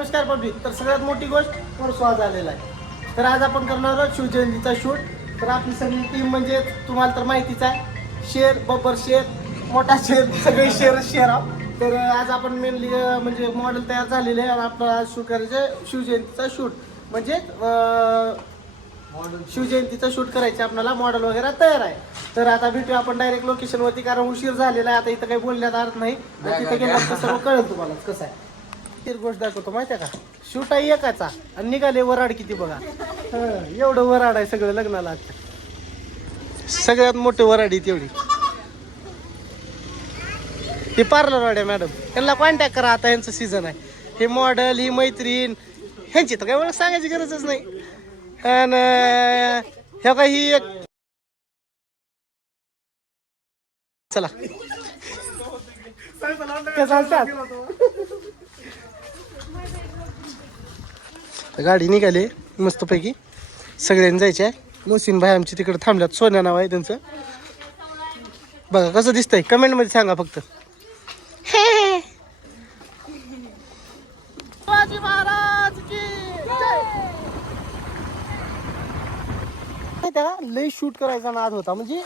नमस्कार पब्लिक. तर सगळ्यात मोठी गोष्ट परसू आज आलेला आहे. तर आज आपण करणार आहोत शिवजयंतीचा शूट. तर आपली सगळी टीम म्हणजे तुम्हाला तर माहितीच आहे, शेर बब्बर शेर मोठा शेर सगळे शेर आहोत. तर आज आपण मेनली म्हणजे मॉडेल तयार झालेले आहे. आपलं आज शूट करायचं शिवजयंतीचा शूट म्हणजे शिवजयंतीचा शूट करायचं आपल्याला. मॉडेल वगैरे तयार आहे. तर आता भेटूया आपण डायरेक्ट लोकेशनवरती, कारण उशीर झालेला आहे. आता इथं काही बोलण्यात अर्थ नाही. तिथे गेलं तर सर्व कळेल तुम्हाला कसं आहे. गोष्ट दाखवतो माहिती आहे का, शूट आहे एकाचा आणि निघाले वराड किती बघा. एवढं वराड आहे सगळं लग्नाला. सगळ्यात मोठे वराड आहे तेवढी. हे पार्लर वाड्या मॅडम, त्यांना कॉन्टॅक्ट करा. आता यांचं सीझन आहे. हे मॉडेल, ही मैत्रीण, ह्यांची तर काय ओळख सांगायची गरजच नाही. आणि ह्या का ही एक, चला गाडी निघाली मस्तपैकी. सगळ्यांनी जायचे आहे. मोसीन भाई आमची तिकडे थांबल्यात. सोन्या नाव आहे त्यांचं. बघा कसं दिसतंय, कमेंट मध्ये सांगा फक्त. शिवाजी महाराज की जय. माहिती आहे का, लय शूट करायचा नाद होता. म्हणजे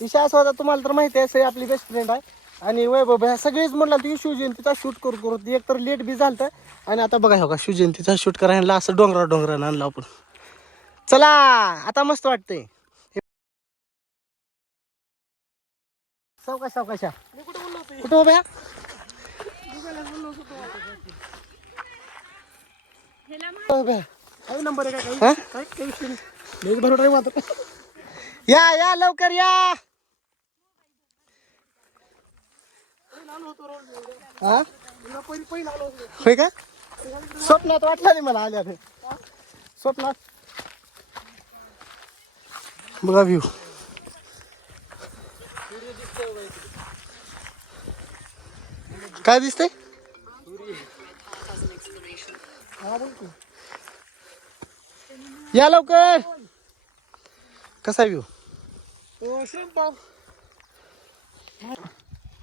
विषय असा होता, तुम्हाला तर माहिती आहे, आपली बेस्ट फ्रेंड आहे आणि वैभव ह्या सगळेच म्हणला की शिवजयंतीचा शूट करू. एक तर लेट बी झालं आणि आता बघा हो का, शिवजयंतीचा शूट करायला असं डोंगरानं आणलं आपण. चला आता मस्त वाटतंय. सावकाश कुठं उभ्या नंबर आहे का? या लवकर या. होय का, स्वप्नात वाटलं नाही मला आल्या. स्वप्नात बघा व्ह्यू. काय दिसतंय? या लवकर. कसा व्ह्यू?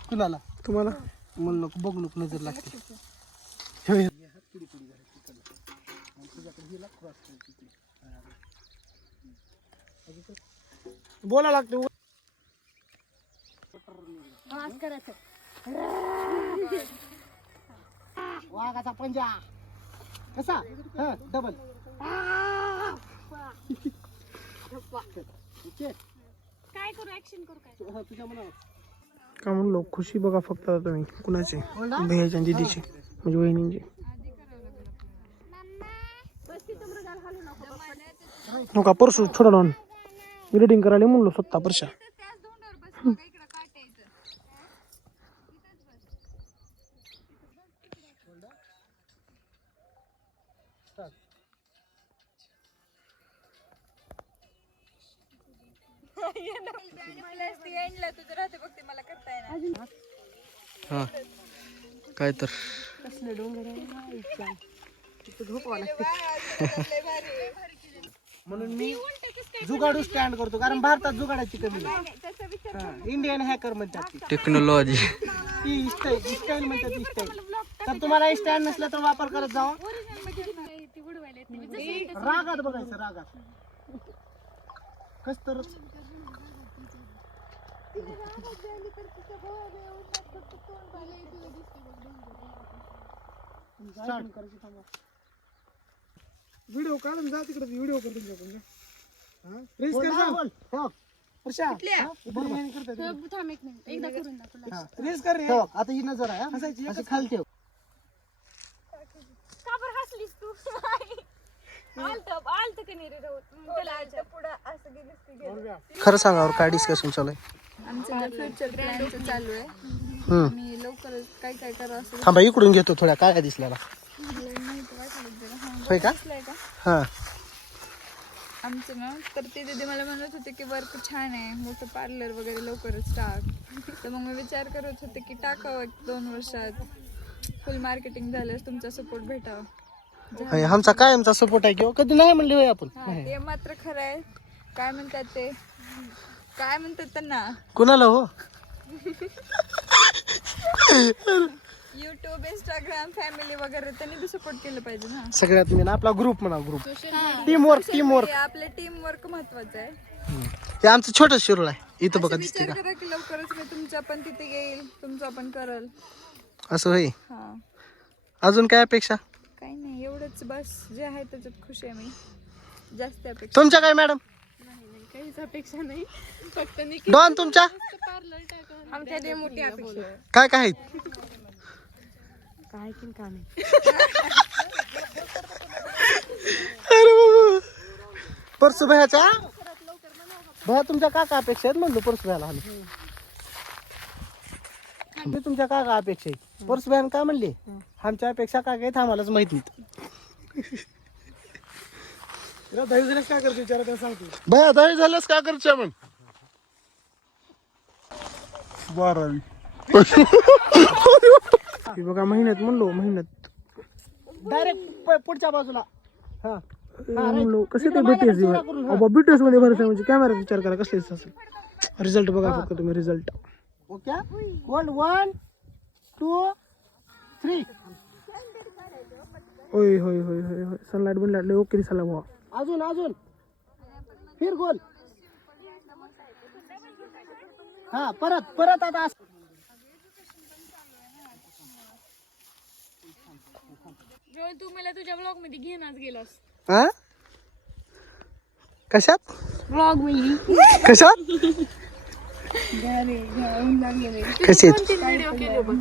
कुणाला? तुम्हाला म्हणून नको बघू नको, नजर लागते. बोला लागते. वाघाचा पंजा कसा डबल. काय करू, ऍक्शन करू काय? तुझ्या मनावर का म्हणलो, खुशी बघा फक्त तुम्ही कुणाची, भैयाच्या दीदीची म्हणजे वहिनींची. हो का, परसू थोडं लावून रिडिंग करायला म्हणलो स्वतः परशा. हा काय तर म्हणून मी जुगाडू स्टँड करतो, कारण भारतात जुगाडाची कमी आहे. इंडियन हॅकर म्हणतात ती. टेक्नॉलॉजी ती स्टाईल म्हणतात ती स्टाईल. तर तुम्हाला स्टँड नसला तर वापर करत जावा. रागात बघायचं, रागात कस तर. व्हिडिओ काढून जा तिकडे, व्हिडिओ कर तुमच्याकडून. आता ही नजर आहे असं खाली ठेव. का बरं हसलीस तू? आलत का नाही रे त्याला पुढं असं गेलीस. खरं सांगा काय डिस्कशन चालू आहे? आमचं फ्युचर प्लॅनचं चालू आहे. मी लवकरच काय काय करावं असं थांबा इकडून घेतो थोड्या. काय दिसल्याला माहिती वाटलं जरा. होय का? दिसलंय का हा आमचं ना, तर ते दीदी मला म्हणत होते की वर्क छान आहे, मोठं पार्लर वगैरे लवकरच टाक. तर मग मी विचार करत होते की टाकावं 2 वर्षात, फुल मार्केटिंग झाल्यास तुमचा सपोर्ट भेटावा. आमचा कायमचा सपोर्ट आहे किंवा कधी नाही म्हणले होय आपण. ते मात्र खरं आहे. काय म्हणतात ते, काय म्हणतात त्यांना, कुणाला हो? युट्यूब इंस्टाग्राम फॅमिली वगैरे त्यांनी बी सपोर्ट केलं पाहिजे ना. सगळ्यात मेन आपला ग्रुप म्हणा, ग्रुप टीम वर्क. आपले टीम वर्क महत्वाचं आहे. हे आमचं छोटं शिरूळ आहे इथं बघा, असं दिसते विचार का? करा की लवकरच मी तुमच्या पण तिथे येईल, तुमचं पण करल. असं होई. हा अजून काय अपेक्षा काही नाही, एवढंच बस. जे आहे त्याच्यात खुश आहे मी. जास्त अपेक्षा तुमच्या काय मॅडम? काहीच अपेक्षा नाही, फक्त डॉन तुमच्या पार्लर टाका. आमच्या लय मोठी अपेक्षा आहे. काय काय आहेत? काय की का नाही. अरे बाबा. परसू भयाच्या भया तुमच्या काय काय अपेक्षा आहेत म्हणलो. परसू भयाला आलो मी, तुमच्या काय काय अपेक्षा आहे? परसू भयान काय म्हणले? आमच्या अपेक्षा काय काय आम्हालाच माहित नाही. दहावी झाल्यास काय करतो विचारा, त्या सांगतो. भया 10वी झाल्यास काय करते मग? 12वी. हे बघा महिन्यात म्हणलो, महिन्यात डायरेक्ट पुढच्या बाजूला. हा म्हणलो कसे ते बीटीएस बीटीएस मध्ये भरत म्हणजे कॅमेरा विचार करा कसले असेल. रिझल्ट बघा फक्त तुम्ही, रिझल्ट. ओके. वन 1 2 3. होय होय होय होय होय. सनलाईट बनला ओके दिसायला भावा. अजून फिर गोल. हा परत आता असं. तू मला तुझ्या ब्लॉग मध्ये घेऊनच गेलास. हा कशात ब्लॉग मध्ये कशात कसे व्हिडिओ केले बघ.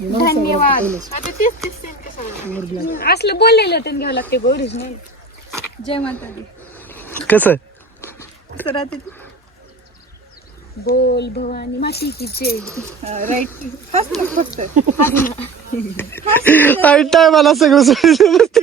धन्यवाद. आता तेच असलं बोललेलं त्यांनी घ्यावं लागते ओरिजिनल. जय माता दी. कसं असं राहते ती. बोल भवानी मातीची जय. राईट. हाच ना फक्त. टाइम मला सगळं समजते.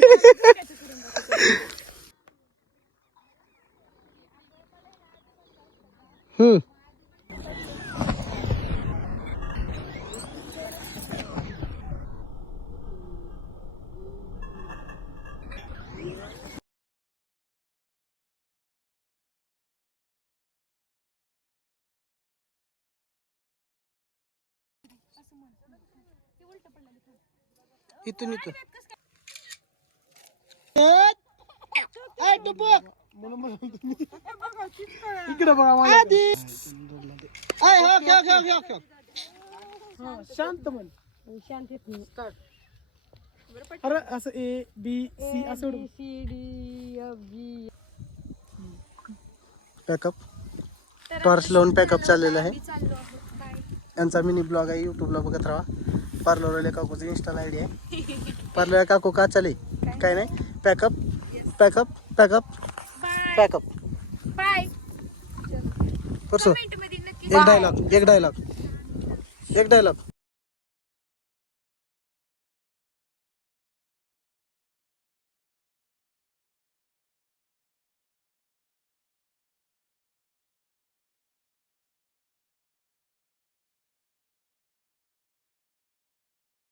इथून इकडे बघा माझ्या. शांत मन. अरे असं ए बी सी असं पॅकअप टॉर्च लावून पॅकअप चाललेलं आहे. यांचा मिनी ब्लॉग आहे, युट्यूबला बघत राहा. पार्लरवाल्या काकूचं इंस्टाला आयडी आहे. पार्लर काकू का चाले काय नाही. Pack up pack up pack up pack up. Bye. परसू एक डायलॉग